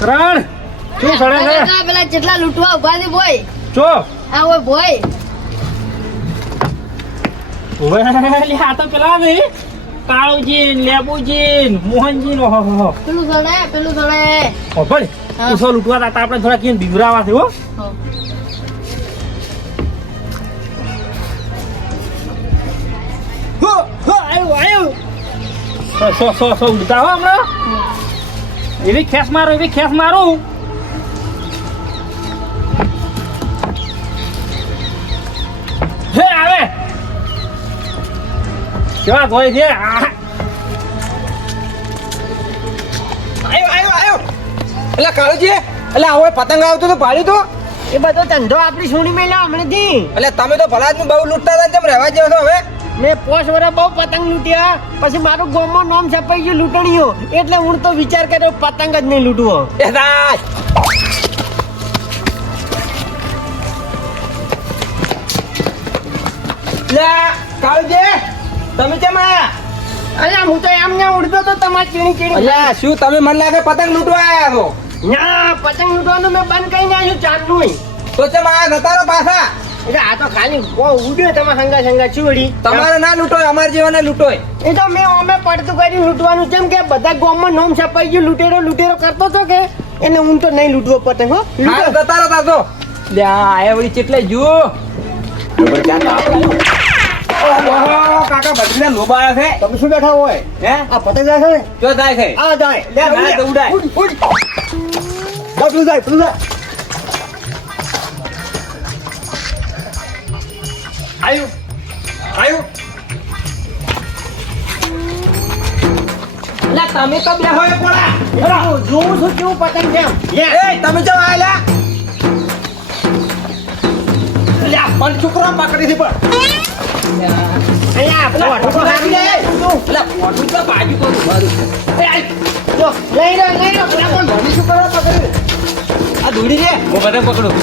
કરણ શું સડે છે? પેલા જેટલા લૂંટવા ઊભા છે બોય. ચો આ ઓય બોય. ઓવે લે આ તો પેલા ને કાળુજી લેબુજી મોહનજી નો હો પેલું સડે પેલું સડે ઓ ભલે. તું સો લૂંટવા હતા આપણે થોડા કેમ બીવરાવા છે હો. આયો સો સો સો સો ઉડતા હો હમણાં. એવી ખેસ મારો એવી ખેસ મારું. હે આવે. કેવા ગોય છે? આ આયો આયો આયો. એટલે કાળુજી એટલે હવે પતંગ આવતો તો પાડી તો એ બધો ધંધો આપણી સોની મેલા હમણાંથી. એટલે તમે તો ભલા જ બહુ લૂંટતા હતા જેમ રહેવા જેવો છો હવે. મેં પોસ વરા બહુ પતંગ લૂંટ્યા. પછી મારું ગામમાં નામ છપાઈ ગયું લૂંટણીઓ. એટલે હું તો વિચાર કર્યો પતંગ જ નહીં લૂંટવો. કાળુજી તમે કેમ આયા? અલ્યા હું તો એમ ને ઉડતો તો તમારી ચીણી ચીણી અલ્યા શું તમે મને લાગે પતંગ લૂંટવા આયા છો? ના પતંગ લૂંટવાનું મેં બંધ કરી આવ્યું ચાંદનું તો ચમ આયા નતા પાછા? એટલે આ તો ખાલી ઉડ્યો તમે હંગા સંગા ચૂડી તમારે ના લૂંટોય અમારા જેવાને લૂંટોય. એ તો મેં અમે પડતું કરી લૂંટવાનું. જેમ કે બધા ગામમાં નોમ છપાઈ ગયું લૂંટેરો લૂંટેરો કરતો હતો કે એને હું તો નહીં લૂંટવો પતંગ હો. લૂંટો. જતા રહો તો આયા વળી ચેટલે જુઓ. કાકા બદલીને લોબાયા છે. તમે શું બેઠા હોય? હે? આ પતંગ જાય છે ને? જો થાય છે. આ જાય. લે, ઉડાય. ઉડ, ઉડ. જાય જાય. આયુ તમે તો બે હોય હું જોઉં છું કેવું પતંગ છે લે. એ તમે જો આયલા લે. આ પણ છોકરો પકડી થી પણ. અહીંયા વાટકો ખાઈ લે. લે. પોટું તો બાજુ કરું મારું જો, લઈ લો, લઈ લો. પેલા પણ ભણી શું કરો પકડી? આ દોડી રે હું બધા પકડું.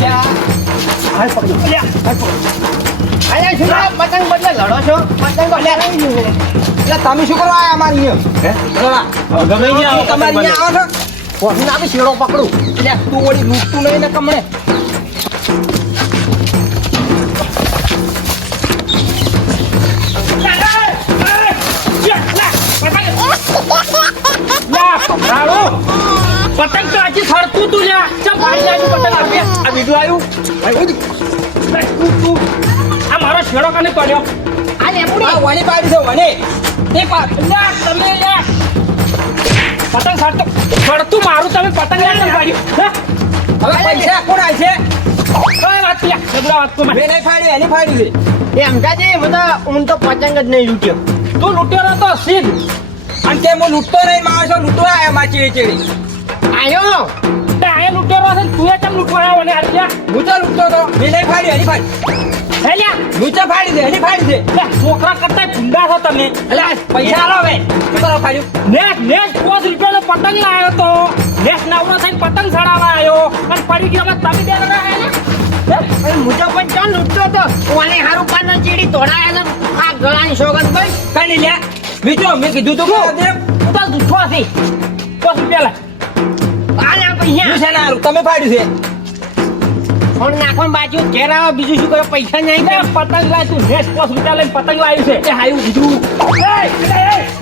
લે આ. હાલ પકડો. લે, હાલ પકડો. અહીંયા શું પતંગ બદલે લડો છો પતંગ બદલે એટલે તમે શું કરો આયા અમારી હે ગમે ત્યાં તમારી અહીંયા આવો છો કોફીને આપી શેડો પકડું એટલે તું વળી લૂટતું નહીં ને કમણે પતંગ તો આજે ફરતું તું લ્યા ચમ ભાઈ જાય પતંગ આપીએ આ બીજું આવ્યું? ભાઈ ઓય તું તું. આ મારો છેડો કને પડ્યો? આ લેબુડી. આ વણી પાડી છે વણી. તે પા લ્યા તમે લ્યા પતંગ ફરતો ફરતું મારું તમે પતંગ લ્યા કેમ પાડ્યું હે? હવે પૈસા કોણ આવશે વાત લ્યા જબરા વાત તો નહીં ફાડી એની ફાડી દે એ કાજી, હું તો હું તો પતંગ જ નહીં લૂંટ્યો. તું લૂંટ્યો નતો સીધ. અને તે હું લૂંટતો નહીં માણસો લૂંટવા આવ્યા માચી ચીડી ચીડી આયો? તે આયા લૂંટ્યો છે તું એ કેમ લૂંટવા આવ્યો ને આ લ્યા હું તો લૂંટતો તો મેલે ફાડી એની ફાડી. હે લ્યા? લૂંચા ફાડી દે હરી ફાડી દે. છોકરા કરતા ભૂંડા છો તમે. એટલે પૈસા આલો હવે. શું કરો ફાડ્યું? નેસ નેસ પાંચ રૂપિયાનો પતંગ લાવ્યો તો. નેસ નવરો થઈને પતંગ ચડાવવા આવ્યો. અને પડી ગયો તમે બે ને? હે? હું તો પણ ચાલ લૂંટતો હતો? ઓને હારું પાન ચીડી તોડાયા છે આ ગળાની સોગંદ ભાઈ કઈ લે. બીજો મેં કીધું તું હું? તો જૂઠો હતી. પાંચ રૂપિયા પૈસા. છે ને? તમે પાડ્યું છે. ફોન નાખવાનું બાજુ. ઘેર આવો બીજું શું કરો? પૈસા નહીં પતંગ લાય તું. નેસ પાંચ રૂપિયા લઈને પતંગ લાવ્યું છે. કે હાયું એ,